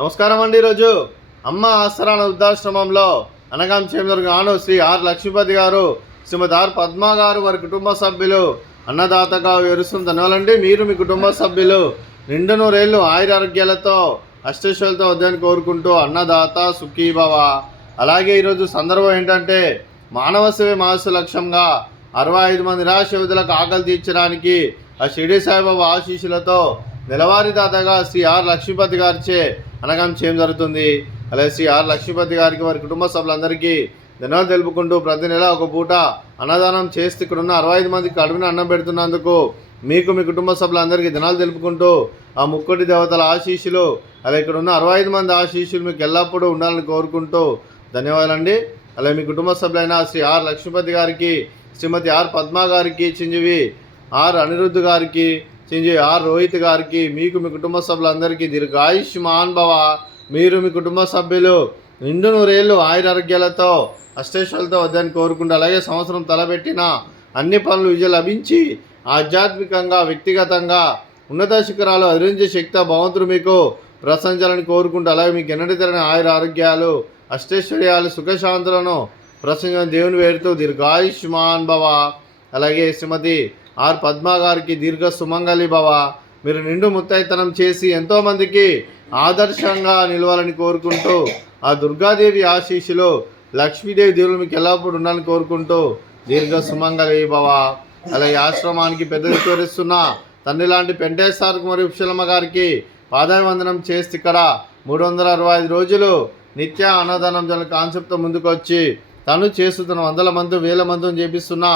నమస్కారం అండి. ఈరోజు అమ్మ ఆసరాన వృద్ధాశ్రమంలో అనగాం చేమదుర్గాను శ్రీ ఆర్ లక్ష్మీపతి గారు, శ్రీమతి ఆర్ పద్మ గారు, వారి కుటుంబ సభ్యులు అన్నదాతగా వివరిస్తుంది. ధన్యవాదాలండి. మీరు మీ కుటుంబ సభ్యులు నిండు నూరేళ్ళు ఆయురారోగ్యాలతో అష్టైశ్వర్యాలతో వద్దని కోరుకుంటూ అన్నదాత సుఖీభవ. అలాగే ఈరోజు సందర్భం ఏంటంటే మానవ సేవ మానసు లక్ష్యంగా 65 మంది నిరాశ యువతులకు ఆకలి తీర్చడానికి ఆ షిరిడి సాయిబాబా ఆశీస్సులతో నెలవారీ దాతగా శ్రీ ఆర్ లక్ష్మీపతి గారిచే అనగాం చేయడం జరుగుతుంది. అలాగే శ్రీ ఆర్ లక్ష్మీపతి గారికి, వారి కుటుంబ సభ్యులందరికీ ధన్యవాదాలు తెలుపుకుంటూ ప్రతి నెల ఒక పూట అన్నదానం చేస్తే ఇక్కడున్న 65 మందికి కడుపున అన్నం పెడుతున్నందుకు మీకు మీ కుటుంబ సభ్యులందరికీ ధన్యవాదాలు తెలుపుకుంటూ ఆ ముక్కోటి దేవతల ఆశీస్సులు, అలాగే ఇక్కడ ఉన్న 65 మంది ఆశీస్సులు మీకు ఎల్లప్పుడూ ఉండాలని కోరుకుంటూ ధన్యవాదాలండి. అలాగే మీ కుటుంబ సభ్యులైన శ్రీ ఆర్ లక్ష్మీపతి గారికి, శ్రీమతి ఆర్ పద్మ గారికి, చిరంజీవి ఆర్ అనిరుద్ధ్ గారికి, చిరంజీవి ఆర్ రోహిత్ గారికి, మీకు మీ కుటుంబ సభ్యులందరికీ దీర్ఘాయుష్మాన్ భవ. మీరు మీ కుటుంబ సభ్యులు నిండు నూరేళ్ళు ఆయురారోగ్యాలతో అష్టైశ్వర్యాలతో వద్దని కోరుకుంటూ, అలాగే సంవత్సరం తలపెట్టిన అన్ని పనులు విజయం లభించి ఆధ్యాత్మికంగా వ్యక్తిగతంగా ఉన్నత శిఖరాలు అధిరించే శక్తి భగవంతుడు మీకు ప్రశంసాలని కోరుకుంటూ, అలాగే మీకు ఎన్నటి తరని ఆయురారోగ్యాలు అష్టైశ్వర్యాలు సుఖశాంతులను ప్రసంగం దేవుని వేరుతూ దీర్ఘాయుష్మాన్ భవ. అలాగే శ్రీమతి ఆర్ పద్మ గారికి దీర్ఘ సుమంగళి భవ. మీరు నిండు ముత్తైతనం చేసి ఎంతోమందికి ఆదర్శంగా నిలవాలని కోరుకుంటూ ఆ దుర్గాదేవి ఆశీస్సులు, లక్ష్మీదేవి దేవులు మీకు ఎల్లప్పుడూ ఉండాలని కోరుకుంటూ దీర్ఘ సుమంగళి భవ. అలాగే ఆశ్రమానికి పెద్దలు కోరిస్తున్న తండ్రి లాంటి పెంటేశ్వరకు మరియు ఉప్షలమ్మ గారికి పాదాభివందనం చేస్తే ఇక్కడ 365 రోజులు నిత్య అన్నదానం జన కాన్సెప్ట్తో ముందుకు వచ్చి తను చేస్తున్న 100 మంది 1000 మందిని చేపిస్తున్న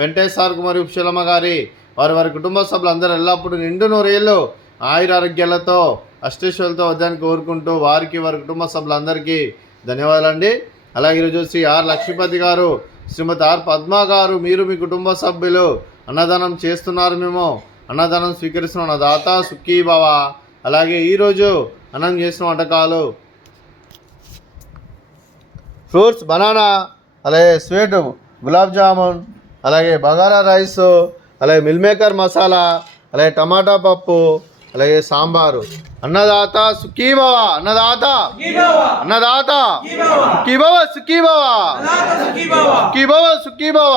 వెంకటేశ్వరకు మరియు ఉప్షలమ్మ గారి, వారి కుటుంబ సభ్యులందరూ ఎల్లప్పుడూ నిండు నూరేళ్ళు ఆయురారోగ్యాలతో అష్టైశ్వర్యాలతో వద్దని కోరుకుంటూ వారికి, వారి కుటుంబ సభ్యులందరికీ ధన్యవాదాలండి. అలాగే ఈరోజు శ్రీ ఆర్ లక్ష్మీపతి గారు, శ్రీమతి ఆర్ పద్మ గారు, మీరు మీ కుటుంబ సభ్యులు అన్నదానం చేస్తున్నారు. మేము అన్నదానం స్వీకరిస్తున్న దాత సుఖీభవ. అలాగే ఈరోజు అన్నం చేసిన వంటకాలు ఫ్రూట్స్, బనానా, అలాగే స్వీట్ గులాబ్ జామున్, అలాగే బగారా రైస్, అలాగే మిల్ మేకర్ మసాలా, అలాగే టమాటా పప్పు, అలాగే సాంబారు. అన్నదాత సుఖీభవ. అన్నదాత అన్నదాత సుఖీభవ సుఖీభవ సుఖీభవ సుఖీభవ.